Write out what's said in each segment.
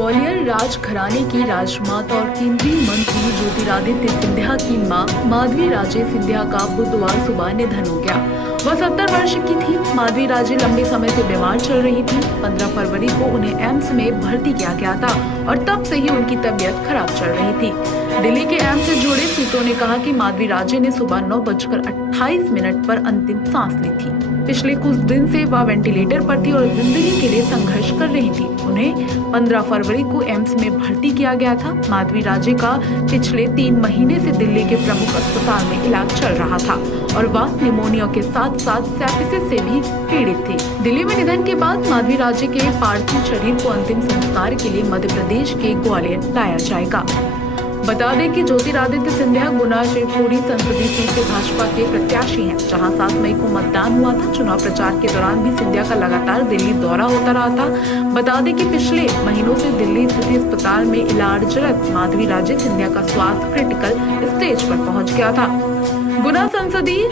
ग्वालियर राजघराने की राजमाता और केंद्रीय मंत्री ज्योतिरादित्य सिंधिया की मां माधवी राजे सिंधिया का बुधवार सुबह निधन हो गया। वह 70 वर्ष की थी। माधवी राजे लंबे समय से बीमार चल रही थी। 15 फरवरी को उन्हें एम्स में भर्ती किया गया था और तब से ही उनकी तबीयत खराब चल रही थी। दिल्ली के एम्स से जुड़े सूत्रों ने कहा कि माधवी राजे ने सुबह 9:28 पर अंतिम सांस ली थी। पिछले कुछ दिन से वह वेंटिलेटर पर थी और जिंदगी के लिए संघर्ष कर रही थी। उन्हें 15 फरवरी को एम्स में भर्ती किया गया था। माधवी राजे का पिछले 3 महीने से दिल्ली के प्रमुख अस्पताल में इलाज चल रहा था और वह निमोनिया के साथ साथ सेप्सिस से भी पीड़ित थी। दिल्ली में निधन के बाद माधवी राजे के पार्थिव शरीर को अंतिम संस्कार के लिए मध्य प्रदेश के ग्वालियर लाया जाएगा। बता दें कि ज्योतिरादित्य सिंधिया गुना शिवपुरी संसदीय सीट से भाजपा के प्रत्याशी हैं, जहां 7 मई को मतदान हुआ था। चुनाव प्रचार के दौरान भी सिंधिया का लगातार दिल्ली दौरा होता रहा था। बता दें कि पिछले महीनों से दिल्ली स्थित अस्पताल में इलाजरत माधवी राजे सिंधिया का स्वास्थ्य क्रिटिकल स्टेज पर पहुंच गया था। गुना संसदीय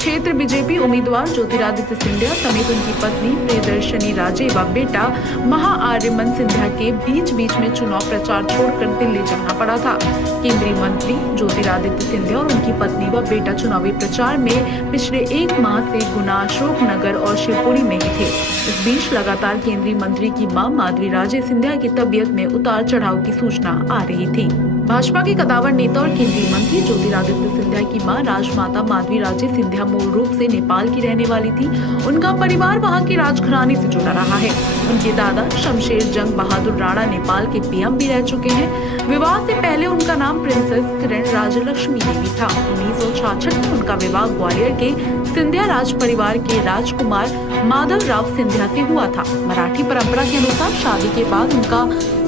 क्षेत्र बीजेपी उम्मीदवार ज्योतिरादित्य सिंधिया समेत उनकी पत्नी प्रियदर्शनी राजे व बेटा महाआर्यमन सिंधिया के बीच में चुनाव प्रचार छोड़कर दिल्ली जाना पड़ा था। केंद्रीय मंत्री ज्योतिरादित्य सिंधिया और उनकी पत्नी व बेटा चुनावी प्रचार में पिछले 1 माह से गुना, अशोकनगर और शिवपुरी में ही थे। इस बीच लगातार केंद्रीय मंत्री की मां माधवी राजे सिंधिया की तबीयत में उतार चढ़ाव की सूचना आ रही थी। भाजपा के कदावर नेता और केंद्रीय मंत्री ज्योतिरादित्य सिंधिया की मां राजमाता माधवी राजे सिंधिया मूल रूप से नेपाल की रहने वाली थी। उनका परिवार वहां के राजघराने से जुड़ा रहा है। उनके दादा शमशेर जंग बहादुर राणा नेपाल के पीएम भी रह चुके हैं। विवाह से पहले उनका नाम प्रिंसेस किरण राजलक्ष्मी देवी था। 1966 में उनका विवाह ग्वालियर के सिंधिया राज परिवार के राजकुमार माधव राव सिंधिया से हुआ था। मराठी परंपरा के अनुसार शादी के बाद उनका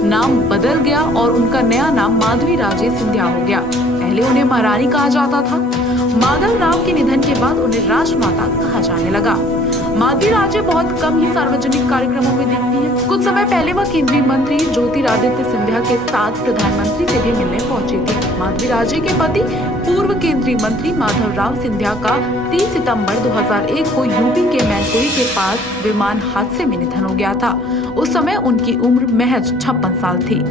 नाम बदल गया और उनका नया नाम माधवी राजे सिंधिया हो गया। पहले उन्हें महारानी कहा जाता था। माधव राव के निधन के बाद उन्हें राजमाता कहा जाने लगा। माधवी राजे बहुत कम ही सार्वजनिक कार्यक्रमों में दिखती है। कुछ समय पहले वह केंद्रीय मंत्री ज्योतिरादित्य सिंधिया के साथ प्रधानमंत्री से भी मिलने पहुंची थी। माधवी राजे के पति पूर्व केंद्रीय मंत्री माधव राव सिंधिया का 30 सितंबर 2001 को यूपी के मैनपुरी के पास विमान हादसे में निधन हो गया था। उस समय उनकी उम्र महज 56 साल थी।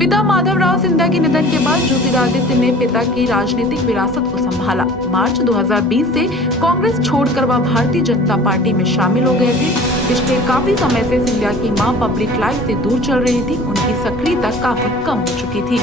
पिता माधव राव सिंधिया के निधन के बाद ज्योतिरादित्य ने पिता की राजनीतिक विरासत को संभाला। मार्च 2020 से कांग्रेस छोड़कर वह भारतीय जनता पार्टी में शामिल हो गए थे। पिछले काफी समय से सिंधिया की मां पब्लिक लाइफ से दूर चल रही थी। उनकी सक्रियता काफी कम हो चुकी थी।